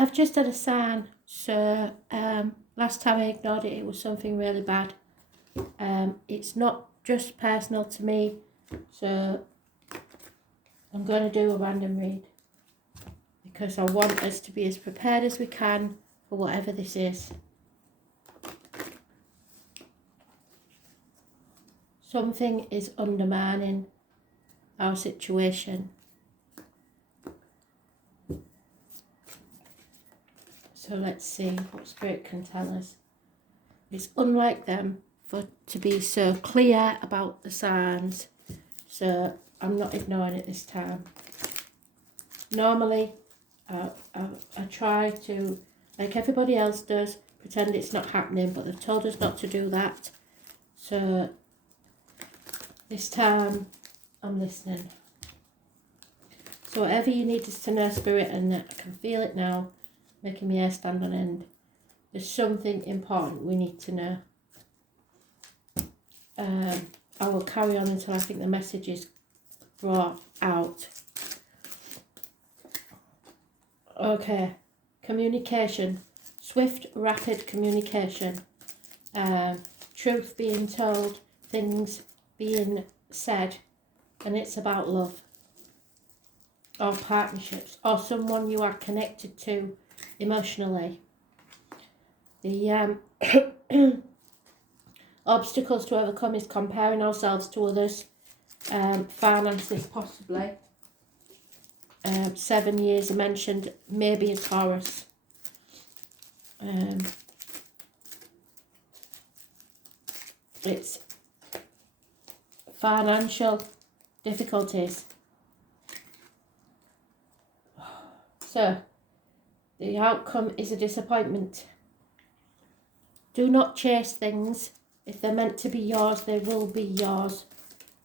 I've just had a sign. So last time I ignored it, it was something really bad. It's not just personal to me, so I'm going to do a random read because I want us to be as prepared as we can for whatever this is. Something is undermining our situation. So let's see what Spirit can tell us. It's unlike them to be so clear about the signs, so I'm not ignoring it this time. Normally, I try to, like everybody else does, pretend it's not happening, but they've told us not to do that. So this time, I'm listening. So whatever you need is to know, Spirit, and I can feel it now, making my hair stand on end. There's something important we need to know. I will carry on until I think the message is brought out. Okay, communication, swift, rapid communication, truth being told, things being said, and it's about love or partnerships or someone you are connected to emotionally. The obstacles to overcome is comparing ourselves to others, finances possibly. 7 years I mentioned, maybe a Taurus. It's financial difficulties. So, the outcome is a disappointment. Do not chase things. If they're meant to be yours, they will be yours.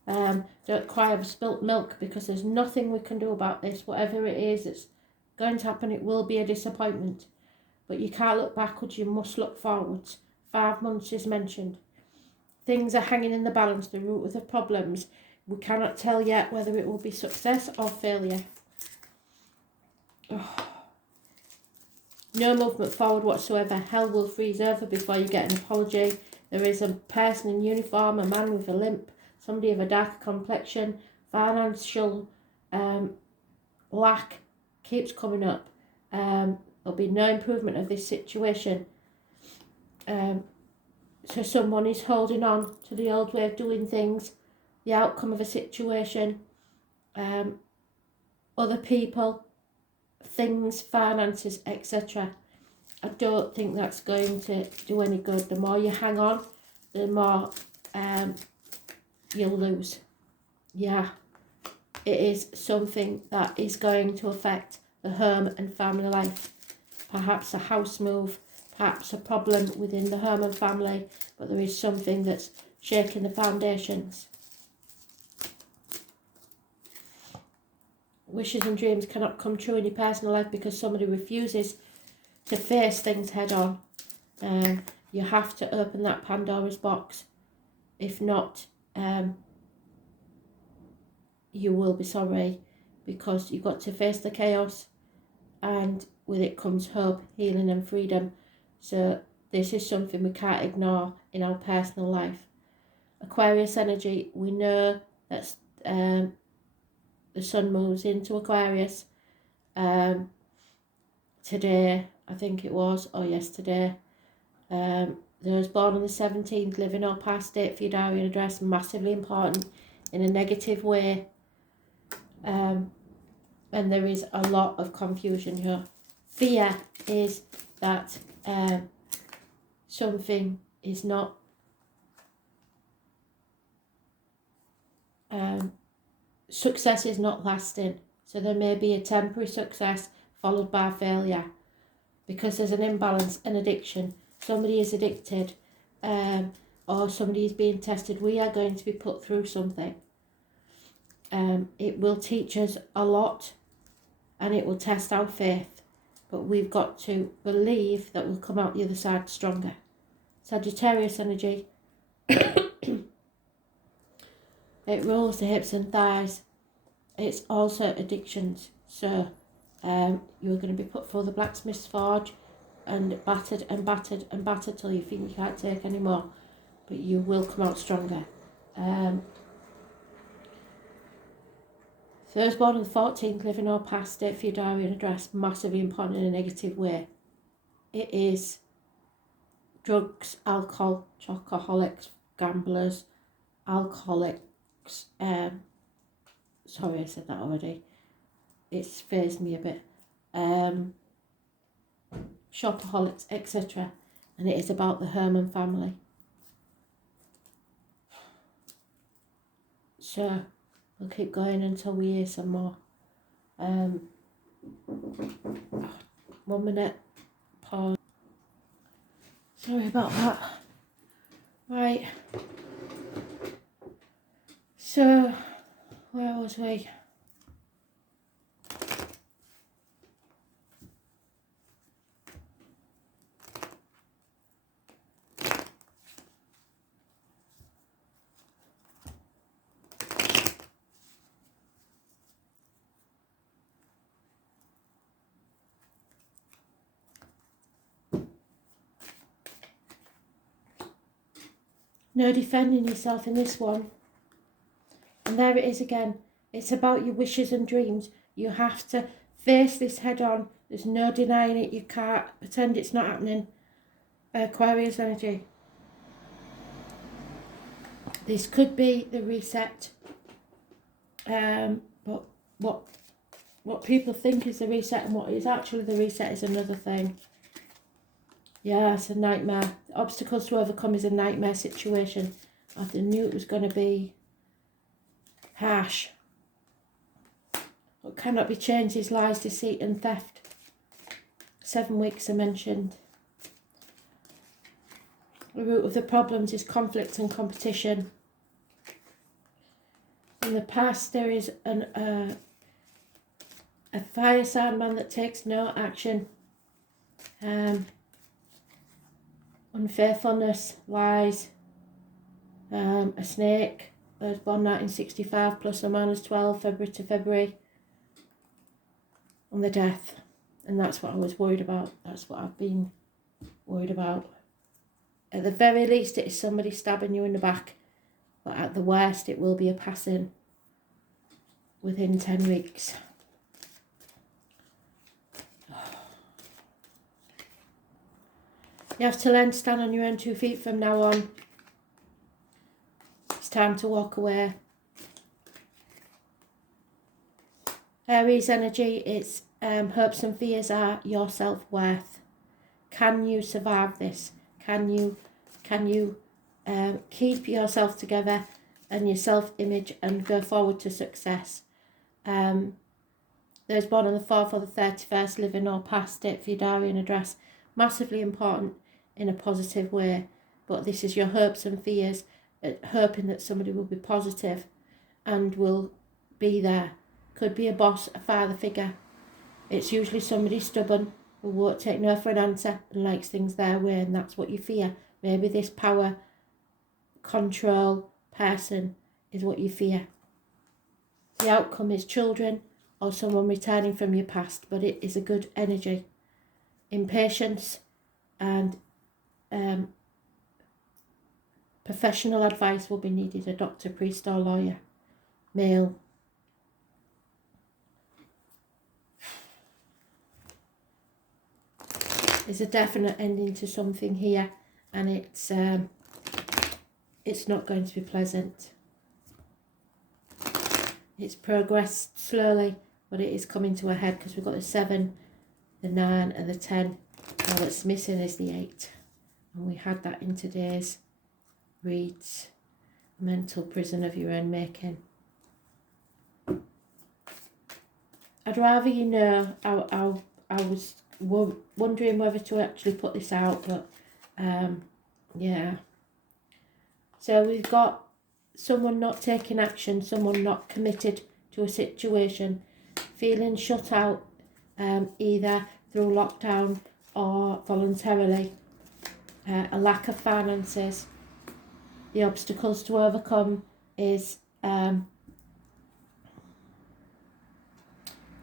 Don't cry over spilt milk, because there's nothing we can do about this. Whatever it is that's going to happen, it will be a disappointment. But you can't look backwards, you must look forwards. 5 months is mentioned. Things are hanging in the balance, the root of the problems. We cannot tell yet whether it will be success or failure. Oh. No movement forward whatsoever. Hell will freeze over before you get an apology. There is a person in uniform, a man with a limp, somebody of a darker complexion. Financial lack keeps coming up. There'll be no improvement of this situation. So someone is holding on to the old way of doing things, the outcome of a situation, other people, things, finances, etc. I don't think that's going to do any good. The more you hang on, the more you'll lose. Yeah, it is something that is going to affect the home and family life. Perhaps a house move, perhaps a problem within the home and family, but there is something that's shaking the foundations. Wishes and dreams cannot come true in your personal life because somebody refuses to face things head on. You have to open that Pandora's box. If not, you will be sorry, because you've got to face the chaos, and with it comes hope, healing and freedom. So this is something we can't ignore in our personal life. Aquarius energy, we know that the sun moves into Aquarius today, I think it was, or yesterday. Those born on the 17th, living or past date for your diary and address, massively important in a negative way. And there is a lot of confusion here. Fear is that something is not success is not lasting. So there may be a temporary success followed by failure, because there's an imbalance, an addiction. Somebody is addicted, or somebody is being tested. We are going to be put through something. It will teach us a lot, and it will test our faith, but we've got to believe that we'll come out the other side stronger. Sagittarius energy. It rules the hips and thighs. It's also addictions. So You're going to be put through the blacksmith's forge and battered and battered and battered till you think you can't take any more, but you will come out stronger. Those born on the 14th, living or past, date for your diary and address, massively important in a negative way. It is drugs, alcohol, chocoholics, gamblers, alcoholics, sorry I said that already, it's phased me a bit, shopaholics, etc. And it is about the Herman family. So we'll keep going until we hear some more. 1 minute, pause. Sorry about that. Right. So, where was we? No defending yourself in this one. And there it is again. It's about your wishes and dreams. You have to face this head on. There's no denying it. You can't pretend it's not happening. Aquarius energy. This could be the reset. But what people think is the reset and what is actually the reset is another thing. Yeah, it's a nightmare. Obstacles to overcome is a nightmare situation. I knew it was going to be harsh. What cannot be changed is lies, deceit and theft. 7 weeks are mentioned. The root of the problems is conflict and competition. In the past, there is a fire sign man that takes no action. Unfaithfulness, lies, a snake, was born 1965, plus or minus 12, February to February, on the death. And that's what I was worried about. That's what I've been worried about. At the very least, it is somebody stabbing you in the back, but at the worst, it will be a passing within 10 weeks. You have to learn to stand on your own 2 feet from now on. It's time to walk away. Aries energy, its hopes and fears are your self-worth. Can you survive this? Can you keep yourself together and your self-image and go forward to success? Those born on the 4th or the 31st, living or past, date for your diary and address, massively important in a positive way, but this is your hopes and fears, hoping that somebody will be positive and will be there. Could be a boss, a father figure. It's usually somebody stubborn who won't take no for an answer and likes things their way, and that's what you fear. Maybe this power, control person is what you fear. The outcome is children or someone returning from your past, but it is a good energy. Impatience and professional advice will be needed. A doctor, priest or lawyer. Male. There's a definite ending to something here, and it's not going to be pleasant. It's progressed slowly, but it is coming to a head because we've got the 7, the 9 and the 10. Now what's missing is the 8. And we had that in today's reads. Mental prison of your own making. I'd rather you know, I was wondering whether to actually put this out, but yeah. So we've got someone not taking action, someone not committed to a situation, feeling shut out either through lockdown or voluntarily, a lack of finances. The obstacles to overcome is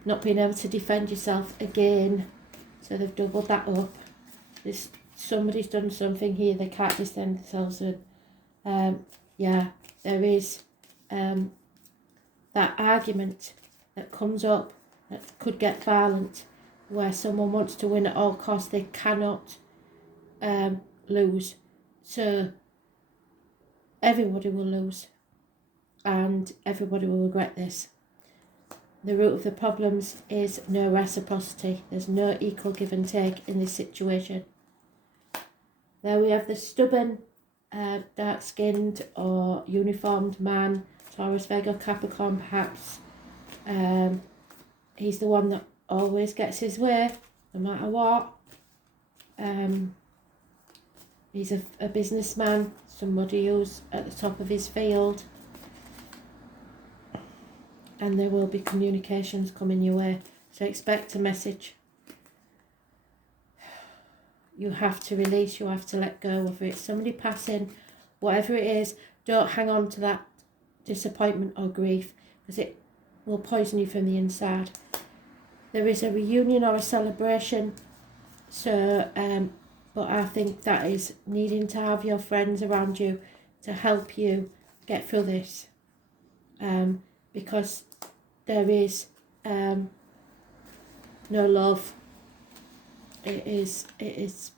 not being able to defend yourself again. So they've doubled that up. Somebody's done something here they can't defend themselves with. Yeah, there is that argument that comes up that could get violent, where someone wants to win at all costs. They cannot lose. So everybody will lose and everybody will regret this. The root of the problems is no reciprocity. There's no equal give and take in this situation. There we have the stubborn, dark-skinned or uniformed man, Taurus, Virgo, Capricorn perhaps. He's the one that always gets his way, no matter what. He's a businessman, somebody who's at the top of his field. And there will be communications coming your way. So expect a message. You have to release, you have to let go. Whether it's somebody passing, whatever it is, don't hang on to that disappointment or grief, because it will poison you from the inside. There is a reunion or a celebration, so but I think that is needing to have your friends around you to help you get through this, because there is no love. It is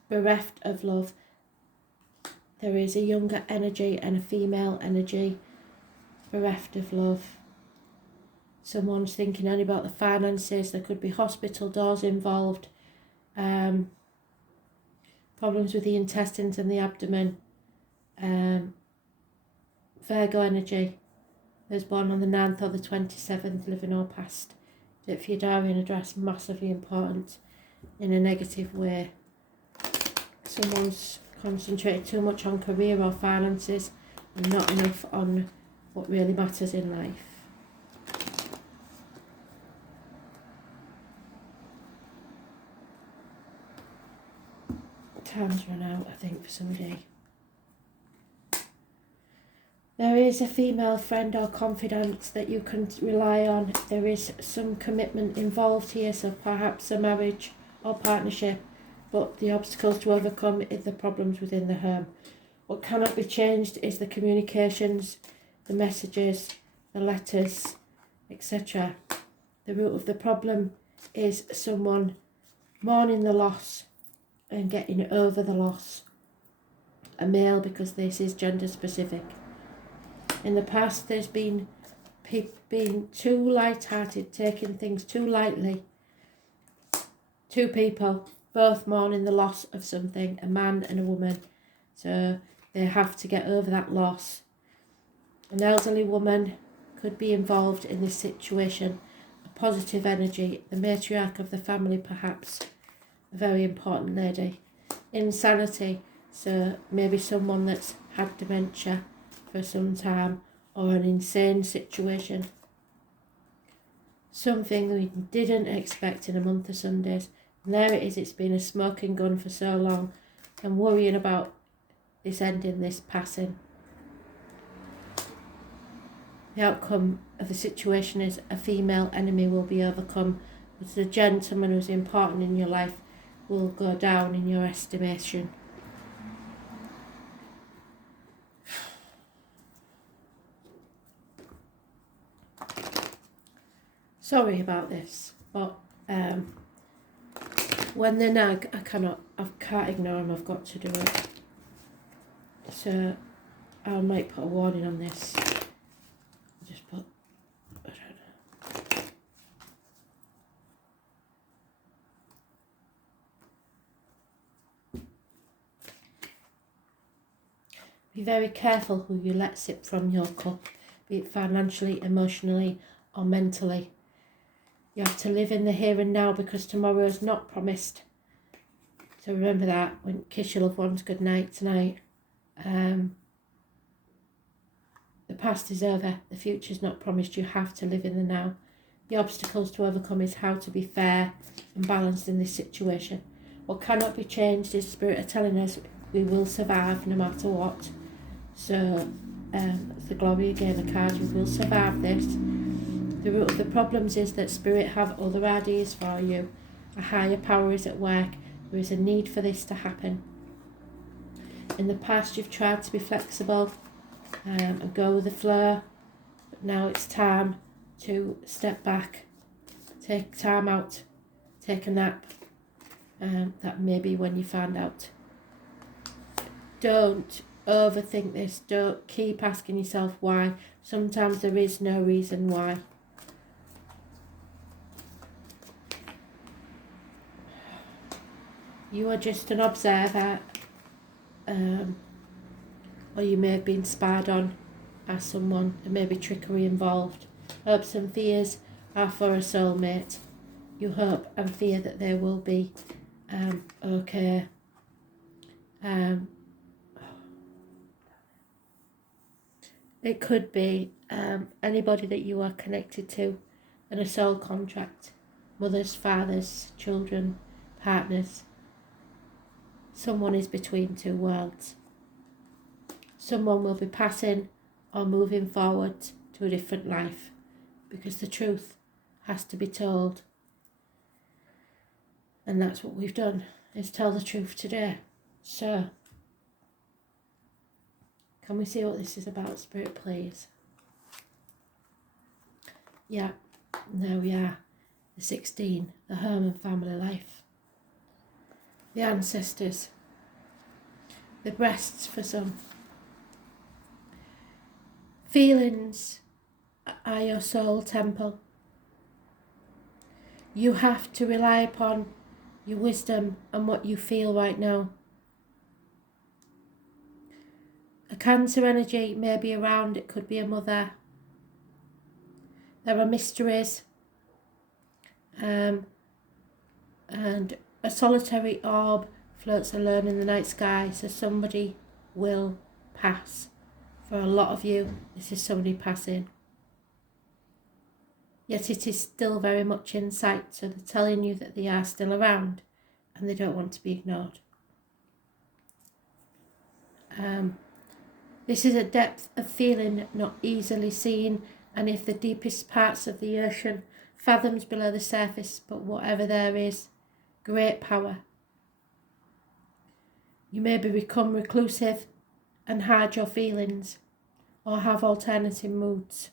bereft of love. There is a younger energy and a female energy bereft of love. Someone's thinking only about the finances. There could be hospital doors involved. Problems with the intestines and the abdomen. Virgo energy. There's one on the 9th or the 27th, living or past. Do it for your diary and address, massively important in a negative way. Someone's concentrated too much on career or finances and not enough on what really matters in life. Time's run out, I think, for somebody. There is a female friend or confidant that you can rely on. There is some commitment involved here, so perhaps a marriage or partnership, but the obstacles to overcome is the problems within the home. What cannot be changed is the communications, the messages, the letters, etc. The root of the problem is someone mourning the loss and getting over the loss. A male, because this is gender specific. In the past, there's been too light-hearted, taking things too lightly. Two people, both mourning the loss of something, a man and a woman. So they have to get over that loss. An elderly woman could be involved in this situation. A positive energy, the matriarch of the family perhaps, a very important lady. Insanity, so maybe someone that's had dementia for some time, or an insane situation. Something we didn't expect in a month of Sundays. And there it is, it's been a smoking gun for so long. I'm worrying about this ending, this passing. The outcome of the situation is a female enemy will be overcome, but the gentleman who's important in your life will go down in your estimation. Sorry about this, but when they nag, I can't ignore them, I've got to do it. So I might put a warning on this. Just put, I don't know. Be very careful who you let sip from your cup, be it financially, emotionally, or mentally. You have to live in the here and now, because tomorrow is not promised. So remember that when kiss your loved ones good night tonight. The past is over. The future is not promised. You have to live in the now. The obstacles to overcome is how to be fair and balanced in this situation. What cannot be changed is Spirit are telling us we will survive no matter what. So the glory again, the cards, we will survive this. The root of the problems is that Spirit have other ideas for you. A higher power is at work. There is a need for this to happen. In the past, you've tried to be flexible and go with the flow, but now it's time to step back, take time out, take a nap. That may be when you find out. Don't overthink this. Don't keep asking yourself why. Sometimes there is no reason why. You are just an observer, or you may have been spied on as someone. There may be trickery involved. Hopes and fears are for a soulmate. You hope and fear that they will be okay. It could be anybody that you are connected to in a soul contract. Mothers, fathers, children, partners. Someone is between two worlds. Someone will be passing or moving forward to a different life, because the truth has to be told. And that's what we've done, is tell the truth today. So, can we see what this is about, Spirit, please? Yeah, there we are. The 16, the home and family life. The ancestors. The breasts for some. Feelings are your soul temple. You have to rely upon your wisdom and what you feel right now. A Cancer energy may be around. It could be a mother. There are mysteries. And a solitary orb floats alone in the night sky, so somebody will pass. For a lot of you, this is somebody passing. Yet it is still very much in sight, so they're telling you that they are still around and they don't want to be ignored. This is a depth of feeling not easily seen, and if the deepest parts of the ocean, fathoms below the surface, but whatever there is, great power. You may become reclusive and hide your feelings, or have alternative moods.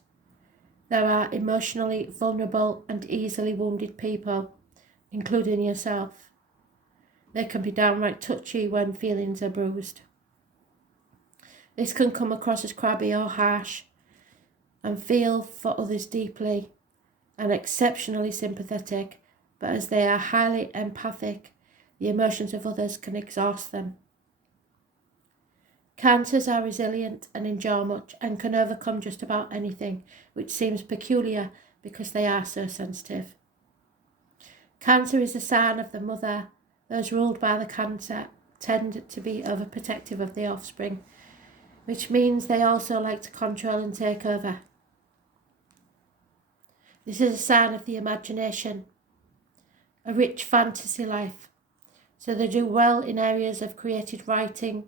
There are emotionally vulnerable and easily wounded people, including yourself. They can be downright touchy when feelings are bruised. This can come across as crabby or harsh, and feel for others deeply and exceptionally sympathetic, but as they are highly empathic, the emotions of others can exhaust them. Cancers are resilient and endure much and can overcome just about anything, which seems peculiar because they are so sensitive. Cancer is a sign of the mother. Those ruled by the Cancer tend to be overprotective of the offspring, which means they also like to control and take over. This is a sign of the imagination, a rich fantasy life, so they do well in areas of creative writing,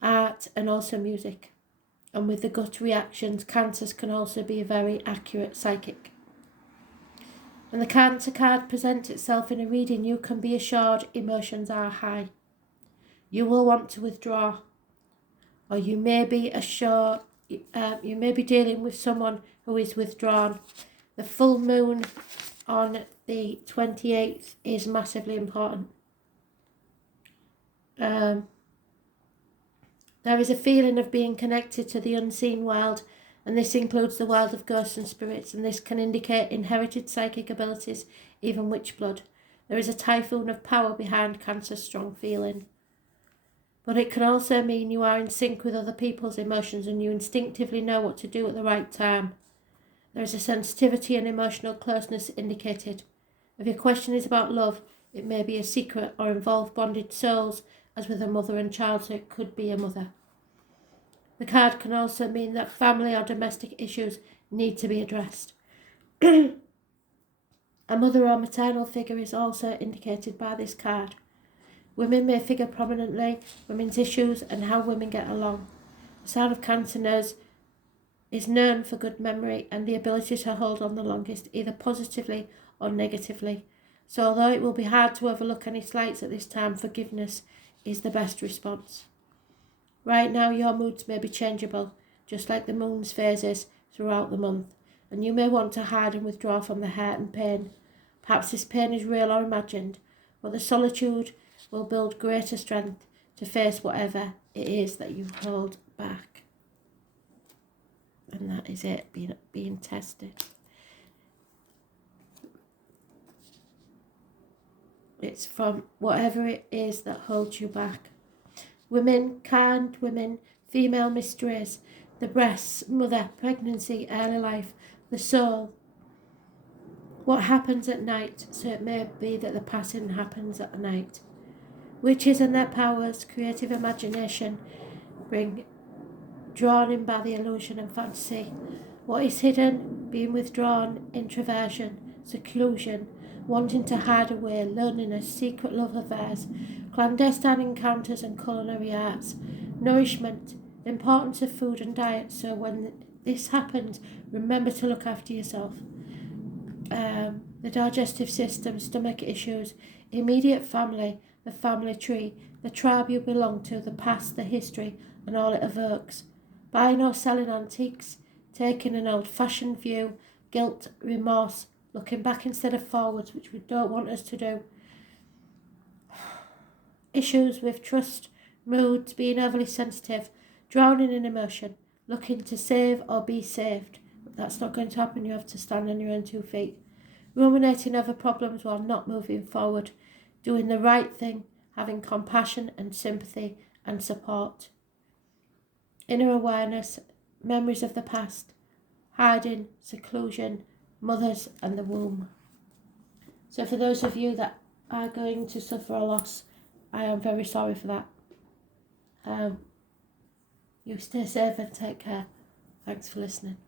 art and also music. And with the gut reactions, Cancers can also be a very accurate psychic. When the Cancer card presents itself in a reading, you can be assured emotions are high. You will want to withdraw, or you may be dealing with someone who is withdrawn. The full moon on the 28th is massively important. There is a feeling of being connected to the unseen world, and this includes the world of ghosts and spirits, and this can indicate inherited psychic abilities, even witch blood. There is a typhoon of power behind Cancer's strong feeling. But it can also mean you are in sync with other people's emotions and you instinctively know what to do at the right time. There is a sensitivity and emotional closeness indicated. If your question is about love, it may be a secret or involve bonded souls, as with a mother and child, so it could be a mother. The card can also mean that family or domestic issues need to be addressed. A mother or maternal figure is also indicated by this card. Women may figure prominently, women's issues and how women get along. The sign of Cancer knows is known for good memory and the ability to hold on the longest, either positively or negatively. So although it will be hard to overlook any slights at this time, forgiveness is the best response. Right now your moods may be changeable, just like the moon's phases throughout the month, and you may want to hide and withdraw from the hurt and pain. Perhaps this pain is real or imagined, but the solitude will build greater strength to face whatever it is that you hold back. And that is it, being tested. It's from whatever it is that holds you back. Women, kind women, female mysteries, the breasts, mother, pregnancy, early life, the soul. What happens at night, so it may be that the passing happens at night. Witches and their powers, creative imagination, bring drawn in by the illusion and fantasy. What is hidden, being withdrawn, introversion, seclusion, wanting to hide away, loneliness, secret love affairs, clandestine encounters and culinary arts, nourishment, the importance of food and diet. So when this happens, remember to look after yourself. The digestive system, stomach issues, immediate family, the family tree, the tribe you belong to, the past, the history, and all it evokes. Buying or selling antiques, taking an old-fashioned view, guilt, remorse, looking back instead of forwards, which we don't want us to do. Issues with trust, moods, being overly sensitive, drowning in emotion, looking to save or be saved. But that's not going to happen. You have to stand on your own 2 feet. Ruminating over problems while not moving forward, doing the right thing, having compassion and sympathy and support. Inner awareness, memories of the past, hiding, seclusion, mothers and the womb. So for those of you that are going to suffer a loss, I am very sorry for that. You stay safe and take care. Thanks for listening.